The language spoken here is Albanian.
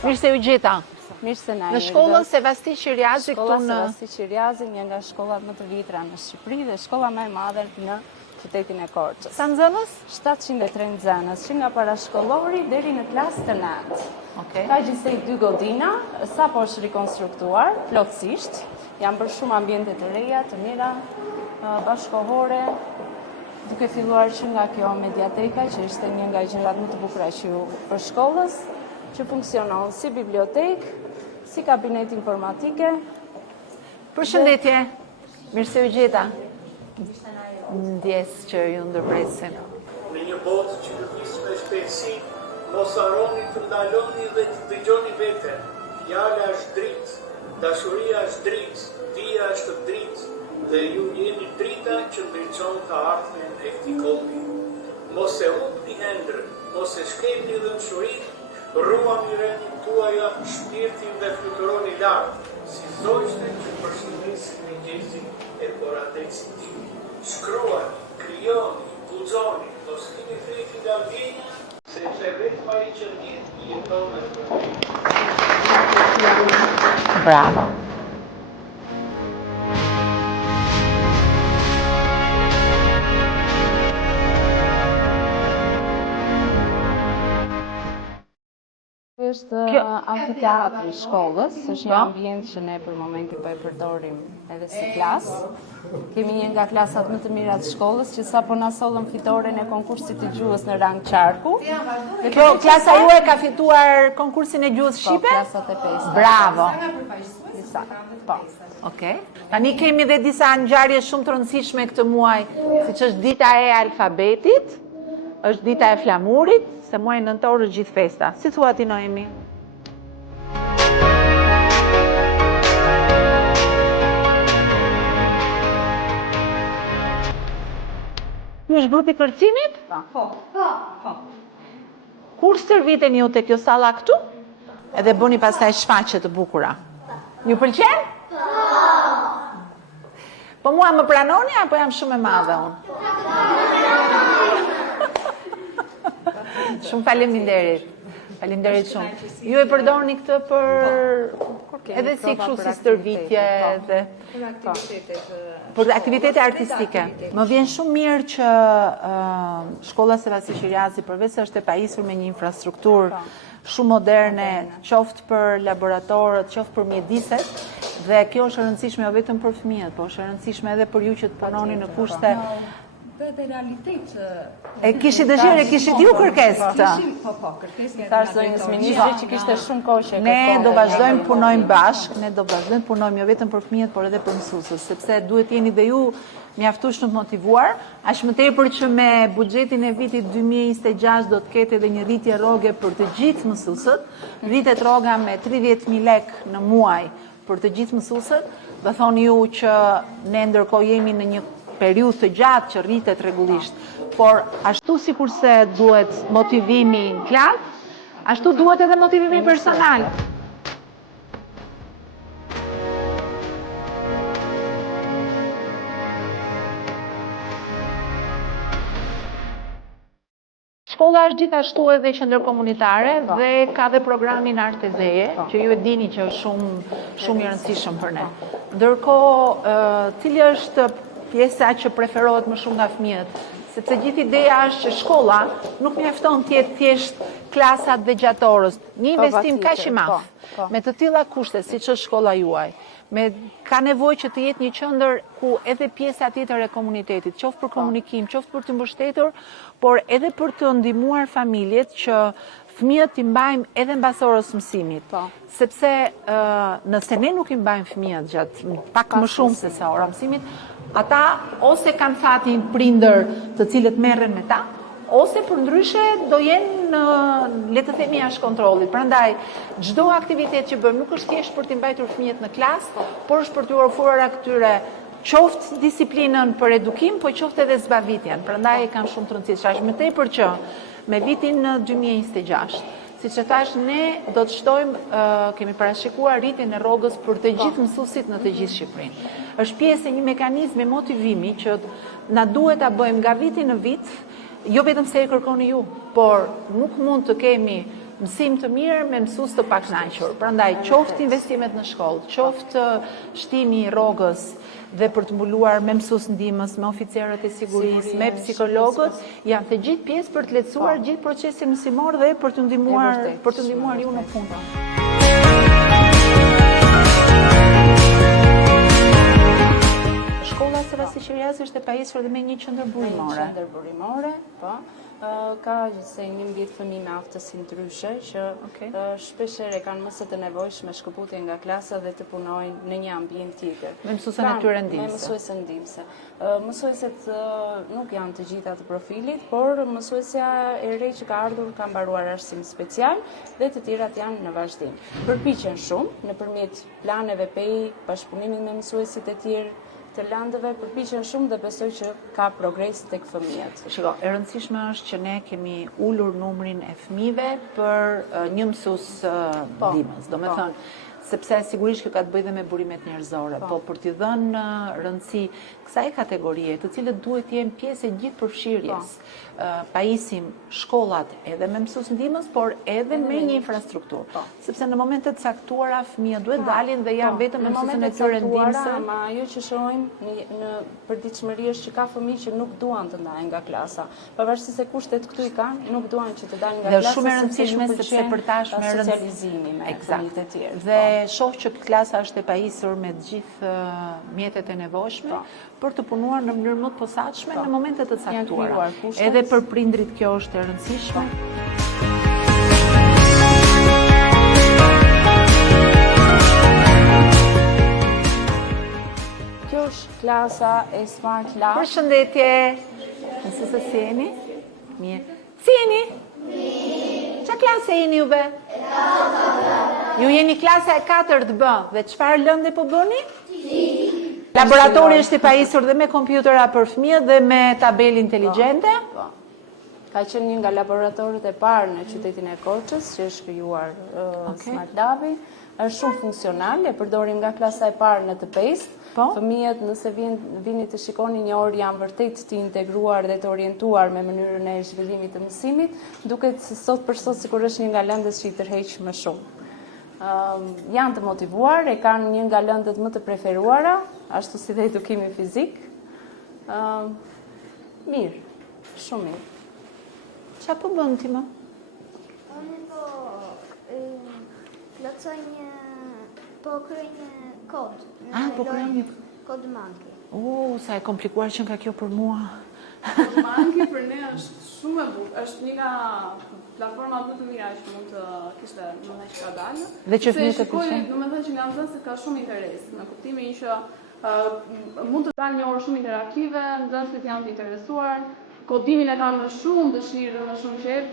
Mirë se u gjeta. Mirë se na Në shkollën Sevasti Qiriazi këtu në... Shkolla Sevasti Qiriazi, një nga shkollat më të vjetra në Shqipëri dhe shkolla më e madhe në qytetin e Korçës. Sa nxënës? 703 nxënës, që nga parashkollori deri në klasë të 9. Okej. Ka gjithsej 2 godina, sapo është rikonstruktuar, plotësisht. Janë bërë shumë ambiente të reja, të mira, bashkohore, duke filluar që nga kjo mediateka, që ishte një nga gjërat më të bukura që për shkollës, që funksionon si bibliotekë, si kabinet informatike. Përshëndetje. Mirë se u gjeta. Ndjes që ju ndërpresim. Në një botë që lëviz me shpejtësi, mos harroni të ndaloni dhe të dëgjoni veten. Fjala është dritë, dashuria është dritë, dia është dritë, dhe ju jeni drita që ndriçon të ardhmen e këtij kondi. Mos e humbni hendrën, mos e shkelni dëmshurinë, ruani rendin tuaja, shpirtin dhe fluturoni lartë, si zogjtë që përshëndesin mëngjesin e koratecin tim. Shkruani, krijoni, guxoni, mos keni frikë nga vjenja, sepse vetëm ai që jeton në vërtetë. Bravo. Është amfiteatri i shkollës, është një ambient që ne për momentin po e përdorim edhe si klasë. Kemi një nga klasat më të mira të shkollës që sapo na sollën fitoren e konkursit të gjuhës në rang qarku. Kjo klasa juaj ka fituar konkursin e gjuhës shqipe? Po, klasat e 5. Bravo. Disa. Po. Okej. Tani kemi dhe disa ngjarje shumë të rëndësishme këtë muaj, siç është dita e alfabetit, është dita e flamurit, se muaj nëntor është gjithë festa. Si thua ti Noemi? Ju është grupi kërcimit? Po. Kur stërviteni ju te kjo salla këtu? Edhe bëni pastaj shfaqje të bukura. Ju pëlqen? Po mua më pranoni apo jam shumë e madhe unë? Shumë faleminderit. Faleminderit shumë. Ju e përdorni këtë për edhe si kështu si stërvitje dhe për aktivitete artistike. Më vjen shumë mirë që shkolla Sevasti Qiriazi përveç se është e pajisur me një infrastrukturë shumë moderne, qoftë për laboratorët, qoftë për mjediset, dhe kjo është e rëndësishme jo vetëm për fëmijët, por është e rëndësishme edhe për ju që të punoni në kushte. Dhe realitet që... E kishit dëshirë, kishit ju kërkesë këtë? Po, kërkesë Tash zonjës ministri që kishte shumë kohë që Ne do vazhdojmë punojmë bashkë, ne do vazhdojmë punojmë jo vetëm për fëmijët, por edhe për mësuesët, sepse duhet jeni dhe ju mjaftueshëm të motivuar, aq më tepër që me buxhetin e vitit 2026 do të ketë edhe një rritje rroge për të gjithë mësuesët, rritet rroga me 30.000 lekë në muaj për të gjithë mësuesët. Do thoni ju që ne ndërkohë jemi në një periudhë të gjatë që rritet rregullisht, por ashtu sikurse duhet motivimi në klasë, ashtu duhet edhe motivimi personal. Shkolla është gjithashtu edhe qendër komunitare dhe ka dhe programin Arte Zeje, që ju e dini që është shumë i rëndësishëm për ne. Ndërkohë, cili është pjesa që preferohet më shumë nga fëmijët? Sepse gjithë ideja është që shkolla nuk mjafton të jetë thjesht klasat dhe gjatorës. Një investim kaq i madh, me të tilla kushte siç është shkolla juaj, ka nevojë që të jetë një qendër ku edhe pjesa tjetër e komunitetit, qoftë për komunikim, qoftë për të mbështetur, por edhe për të ndihmuar familjet që fëmijët i mbajmë edhe mbas orës mësimit. Sepse nëse ne nuk i mbajmë fëmijët gjatë pak më shumë se sa ora mësimit, ata ose kanë fatin prindër të cilët merren me ta, ose përndryshe do jenë le të themi jashtë kontrollit. Prandaj çdo aktivitet që bëjmë nuk është thjesht për të mbajtur fëmijët në klasë, por është për t'u ofruar këtyre qoftë disiplinën për edukim, po qoftë edhe zbavitjen. Prandaj kanë shumë të rëndësishme. Aq më tepër që me vitin 2026, siç e thash, ne do të shtojmë, kemi parashikuar rritjen e rrogës për të gjithë mësuesit në të gjithë Shqipërinë. Është pjesë e një mekanizmi motivimi që na duhet ta bëjmë nga viti në vit, jo vetëm se e kërkoni ju, por nuk mund të kemi mësim të mirë me mësues të pakënaqur. Prandaj qoftë investimet në shkollë, qoftë shtimi i rrogës dhe për të mbuluar me mësues ndihmës, me oficerët e sigurisë, me psikologët, janë të gjithë pjesë për të lehtësuar gjithë procesin mësimor dhe për të ndihmuar ju në punë. Shkolla Sevasti Qiriasi është e pajisur dhe me një qendër burimore. Qendër burimore, po. Ka gjithsej 11 fëmijë me aftësi ndryshe që shpeshherë kanë mëse të nevojshme shkëputje nga klasa dhe të punojnë në një ambient tjetër. Me mësuesen e tyre ndihmëse. Me mësuesen ndihmëse. Mësueset nuk janë të gjitha të profilit, por mësuesja e re që ka ardhur ka mbaruar arsim special dhe të tjerat janë në vazhdim. Përpiqen shumë nëpërmjet planeve PEI, bashkëpunimit me mësuesit e tjerë të landëve, përpiqen shumë dhe besoj që ka progres tek fëmijët. Shiko, e rëndësishme është që ne kemi ulur numrin e fëmijëve për një mësues ndihmës. Domethënë, sepse sigurisht kjo ka të bëjë dhe me burimet njerëzore, po për t'i dhënë rëndësi kësaj kategorie, të cilët duhet të jenë pjesë e gjithë përfshirjes. Pajisim shkollat edhe me mësues ndihmës, por edhe me një infrastrukturë. Sepse në momente të caktuara fëmijët duhet dalin dhe janë vetëm me mësuesin e tyre ndihmëse. Ma ajo që shohim në përditshmëri është që ka fëmijë që nuk duan të ndahen nga klasa. Pavarësisht se kushtet këtu i kanë, nuk duan që të dalin nga klasa. Dhe shumë e rëndësishme sepse për tashmë socializimi me fëmijët e tjerë. Dhe shoh që klasa është e pajisur me të gjithë mjetet e nevojshme për të punuar në mënyrë më të posaçme në momente të caktuara. Edhe për prindrit kjo është e rëndësishme. Kjo është klasa e Smart Lab. Përshëndetje. Mësuese si jeni? Mirë. Si jeni? Qa klase jeni juve? Ju jeni klasa e 4B dhe çfarë lëndë po bëni? Laboratori është i pajisur dhe me kompjutera për fëmijët dhe me tabelë inteligjente. Ka qenë një nga laboratorët e parë në qytetin e Korçës, që është krijuar Smart Labi. Është shumë funksional, e përdorim nga klasa e parë në të 5. Fëmijët nëse vini të shikoni një orë janë vërtet të integruar dhe të orientuar me mënyrën e zhvillimit të mësimit, duket sot për sot sikur është një nga lëndës që i tërheq më shumë. Janë të motivuar, e kanë një nga lëndët më të preferuara, ashtu si dhe edukimi fizik. Mirë, shumë mirë. Qa po bën ti më? Unë plotësoj po kryej një kod. Po kryej një kod Monkey. Sa e komplikuar që nga kjo për mua. Kod Monkey për ne është shumë e bukur, është një nga platforma më të mira që mund të kishte në që ka dalë. Dhe që fëmijët e pëlqejnë. Domethënë që nga nxënësit ka shumë interes, në kuptimin që mund të dalë një orë shumë interaktive, nxënësit janë të interesuar, kodimin e kanë me shumë dëshirë dhe me shumë qejf,